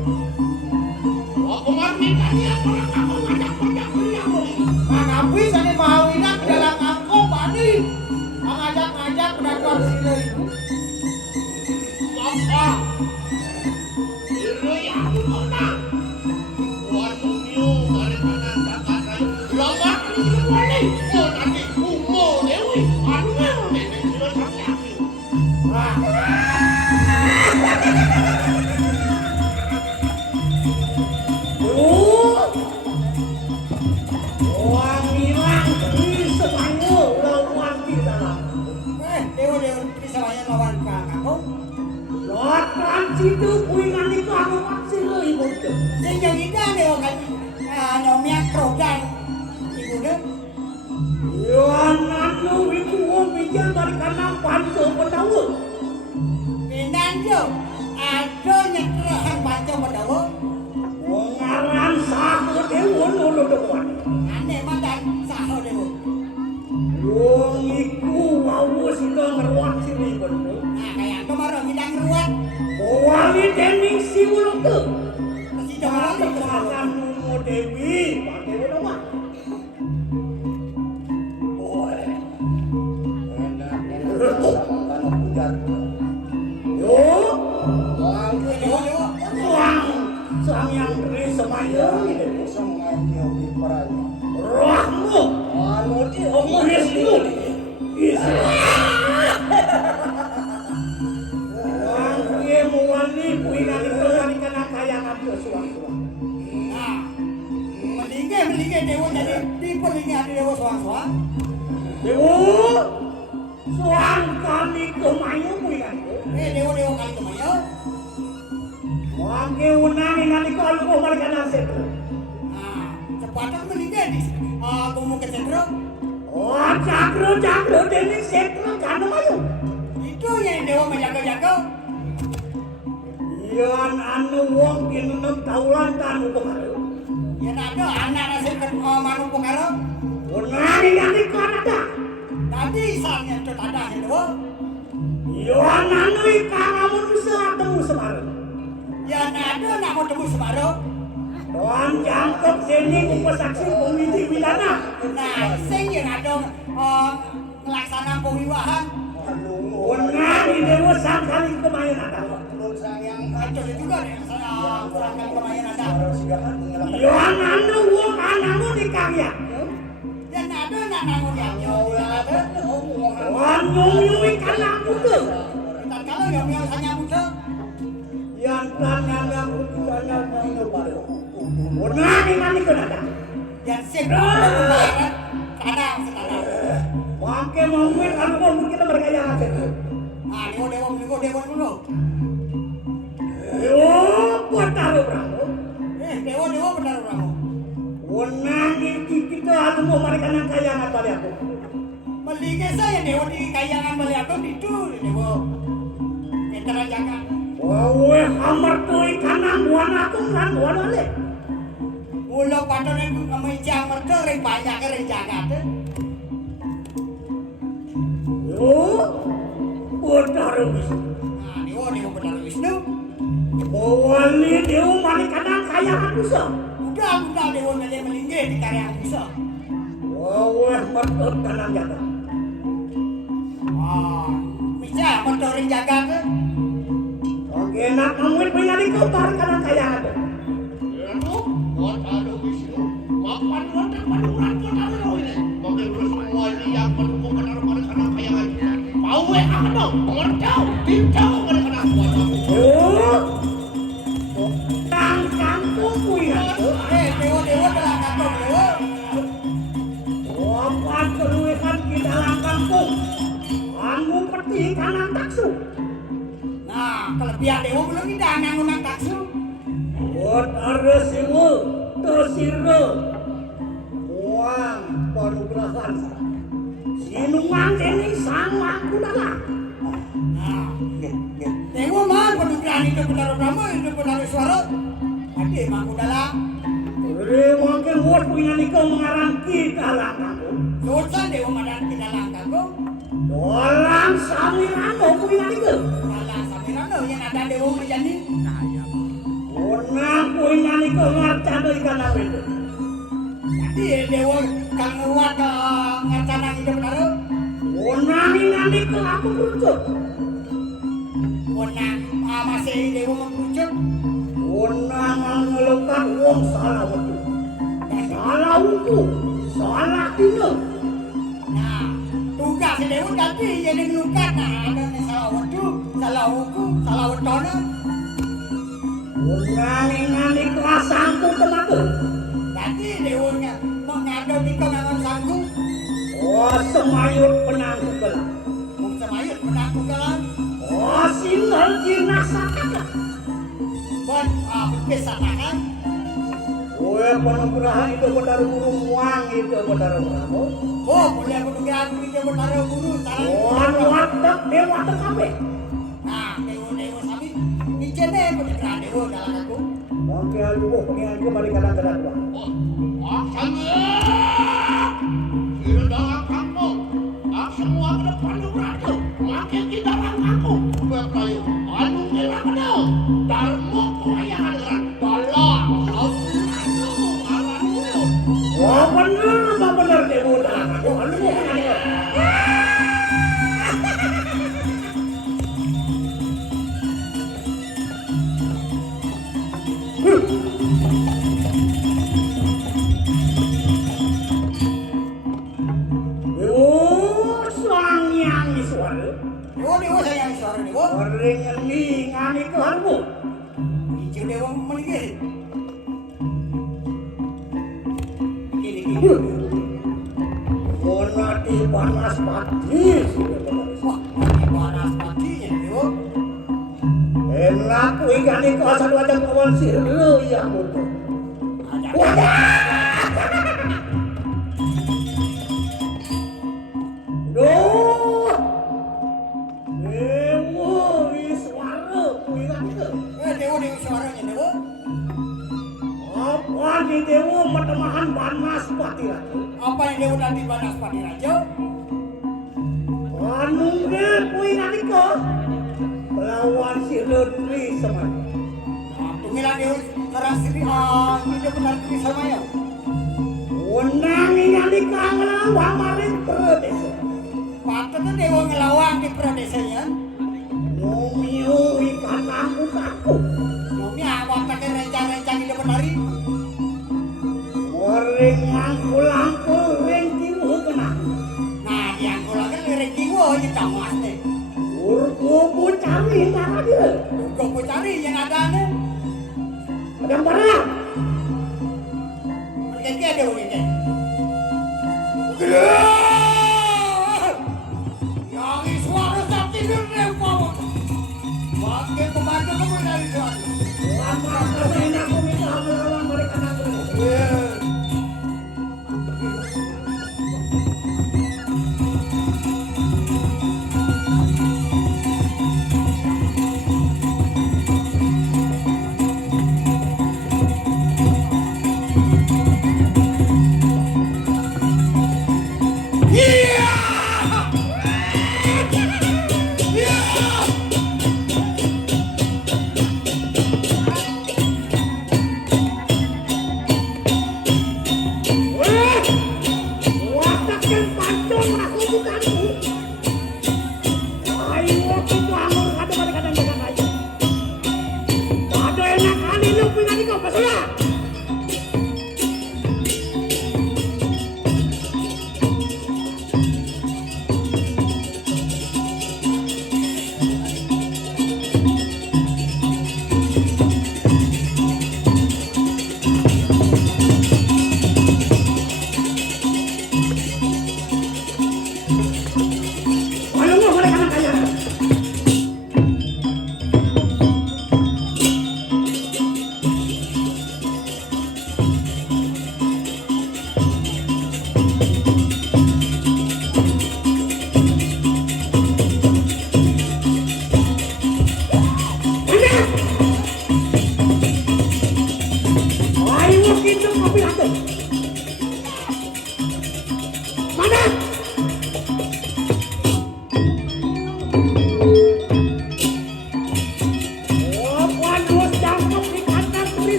Mengapa saya mau inak dalam kampung bani mengajak-ngajak pendatang sini. Apa? Iru ya mana? Waktu niu mana sakana. Lama ni boleh. Oh nanti umo dewi. Anu nenek sudah sampai. Situ kuingan itu aku masih lo ibu tu. Sejauh ini ada orang nomor kerodan ibu tu. Yo anak lo itu orang bijak dari kanan panco pendawa. Pindah je ada nyekerahan baca pendawa. Ngaran sahaja dewa lo dewan. Aneh makan sahau dewa. Yo iku mau sila ngeruat sini betul. Nah kayak kemarin kita ngeruat. Wali dening si ulo tu. Masih jangan Kesakan Numo Dewi, pakai nama. Boleh. Enak hujan. Yo, sang yang beri semaya ini semaya di peraya. Rohmu, anu di omongin itu. Muwani kuingan itu dari kena kaya kabel suang-suang. Nah, melingkar dewa jadi di pelingkar dewa suang-suang. Dewa, suang kami kemayu kuingan itu. Dewa kali kemana? Wangi unani nanti kalau kau mereka nasib. Nah, cepatnya melingkar di kamu ke sentro. Oh, cakro demi sentro kan mayu. Itu yang dewa menjaga-jaga. Yan anu wong kinenep taulan tanu pengaruh. Ya ada anak nasi manu pengaruh. Unani nanti Kanada. Tadi misalnya itu ada itu. Yan anu ikan manusia temu semarang. Ya ada nak mau temu separuh. Tuan jangkep sini kupesaksi komisi pidana. Nah, sing yang ada ngelaksana pewiwahan. Anu Wenang di dewa sangkali kemayan ada. Menurut saya yang Kacau juga nih saya serangkan kemayan ada. Yang anu wong anamu di karya. Dan ada nak nanggung yang ada. Wan nyung ikan aku tuh. Dan kalau yang hanya muda, Yang tanya aku tanya itu baru. Wenang di mana kau ada? dan kemayan kadang sekarang. Pakai momen kalau mau kita bergaya aja. Ah, dewa dulu. Yo, buat taruh berapa? Dewa benar kamu. Wenang di kita aku mau mereka nang kaya nggak tadi aku. Melihat saya dewa di kayangan melihat itu dewa. Kita jaga. Wawe kamar tuh ikanang buan aku kan buan ale. Mula patonan meja mereka banyak kerja jaga. Yo, buat taruh. Nah, dewa benar Wisnu. Wali dia mana kadang kaya aku sah. Udah dewa melinggih di karya bisa. Wawe mertot kanang jaga. Ah, bisa motorin jaga ke? Oke, nak kamu punya di kotor kanang kaya aku. Itu buat ada Wisnu. Mapan wadah paduran buat ada ini. Mungkin semua ini yang pendukung pada sana kayangan. Pawe ada, ngortau, tintau pada sana buat aku. Yo, kang kampung punya aku. Dewa dalam kantor dewa. Wapan keluikan di dalam kampung. Anu peti kanang taksu. Nah, kelebihan dewa belum kita nanggung taksu. Buat ada simu, tersiro. Uang penugrahan. Sinuman ini sama aku dalam. Nah, dewa mah penugasan itu benar Brahma itu benar suara. Tapi emang udah lah. Jadi mungkin buat punya nikah mengarang kita lah kamu. Dosa dewa madan kita langkah kok. Dalam samiran mau punya nikah. Malah samirano yang ada dewa menjadi. Pernah punya nikah ngarcana ikan apa itu. Jadi dewa kang nguat ke ngarcana itu benar. Pernah nikah aku berucap. Pernah masih dewa mengerucut. Pernah mengelukan uang salah waktu. Salah hukum, salah tina. Nah, tugas dewa tadi jadi ngelukat. Nah, ada salah waktu, salah hukum, salah wetona. Pernah nikah sanggup tenaga. Jadi dewanya mengadu nikah dengan sanggup. Oh semayut penanggu gelap. Semayut menang kukalan. Oh singal dirasakan. Bon, berpisahkan. Kue penugrahan itu benar burung muang itu benar kamu. Oh, boleh penugasan itu benar guru. Oh watak dewa tekabe. Nah, dewa sami. Ijene penugasan dewa dalam aku. Mungkin aku pengen kembali kadang-kadang dua. Di dalam kampung, semua ada paduran tuh. Makin di dalam kampung, berkayu. Anu kira kenal, darmo kayangan dengan tolong. Oh benar dewa dalam aku. Anu mau pengen. Dewa sayang suara dewa. Orang ngelingan itu harbu. Ijo dewa melinggih. Gini. Kona di panas pati. Wah, panas patinya dewa. Enak ikan itu asal wajah kawan siru ya mutu. Duh, dewa suara ikan itu. Dewa suaranya dewa. Apa di dewa matemahan panas pati lagi? Apa yang dewa tadi panas pati raja? Anu ge puinan itu. Lawan si Lutfi semuanya. Tungilan dewa serang sini itu benar sini sama ya. Wenang ningali kang lawan maring protes. patut tuh dewa ngelawang di pradesanya. Ngomio ikan aku takut. Nomi awak pakai rencang-rencang di depan hari. Orang angkul-angkul rengkimu kena. Nah, yang kula kan lirik kiwo aja camas deh. Urku cari tanah dia. Gue cari yang ada nih. Ada barang. Pergi ada udah. Yang suara sakti dulu bawah. Makin kemana kamu dari sana? Lama kalian aku minta orang mereka nanti.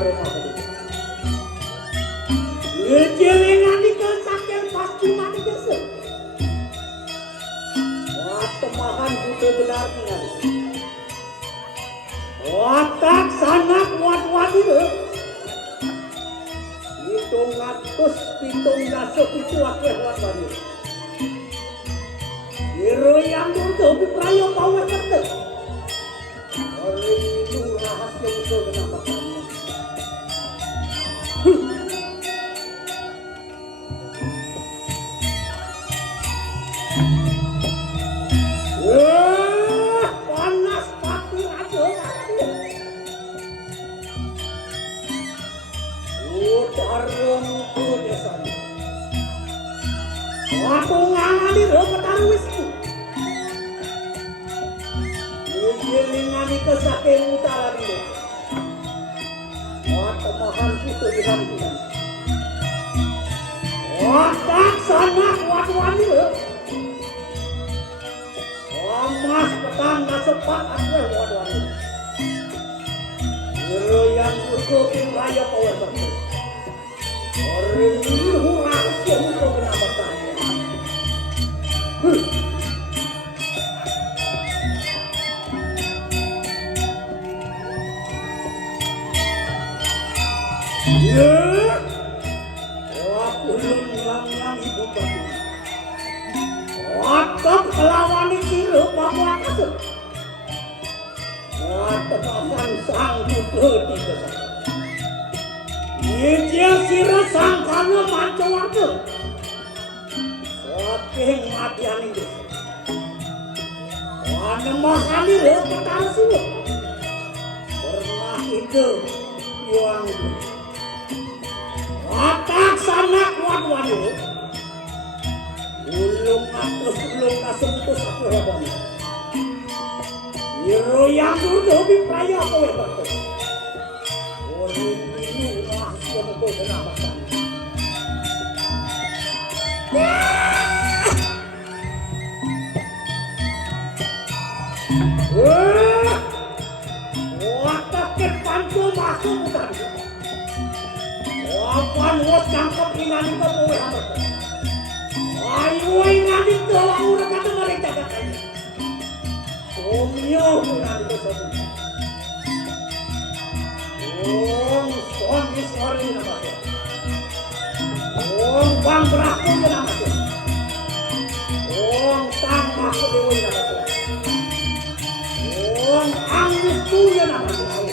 karo aku. Ngejelengan iki saking pasti mati kese. Wah, temahan kudu benar benar. Watak sanak wat-wat itu. Hitung ngatus pitung dasuk itu akeh wat-wat itu. Hero yang dulu prayo power ketek. Hari itu rahasia musuh kenapa kamu? Panas pati aja Udarung ku desanya. Aku ngangani remetan wisku. Ngilingani kesaking utara dulu. Temahan itu dihampiran. Tak sana kuat-kuat itu. Mas petang nasepat aku waduh. Guru yang kurkukin raya power bakti. Orang ini rahasia untuk kenapa tanya. Ya, aku lang ibu batu. Watak kelawan itu bawa kasut. Watak akan sanggup tiga. Ia sirah sangkanya mancung waktu. Saking matian itu. Wana mahali lepetan suruh. Pernah itu yang watak sanak wan-wan itu. Ulung kasentuh aku hebat. Hero yang dulu bipraya aku hebat. Orang ini rahasia betul kenapa kan? Watakin pancu masuk bukan? Wapan was cangkep ingani ke kowe hebat. Ayo ingani ke aku udah kata mereka katanya. Somyo ingani ke sobi. Suami nama dia. Bang Braku nama dia. Tang Maku Dewi nama dia. Angus tu nama dia.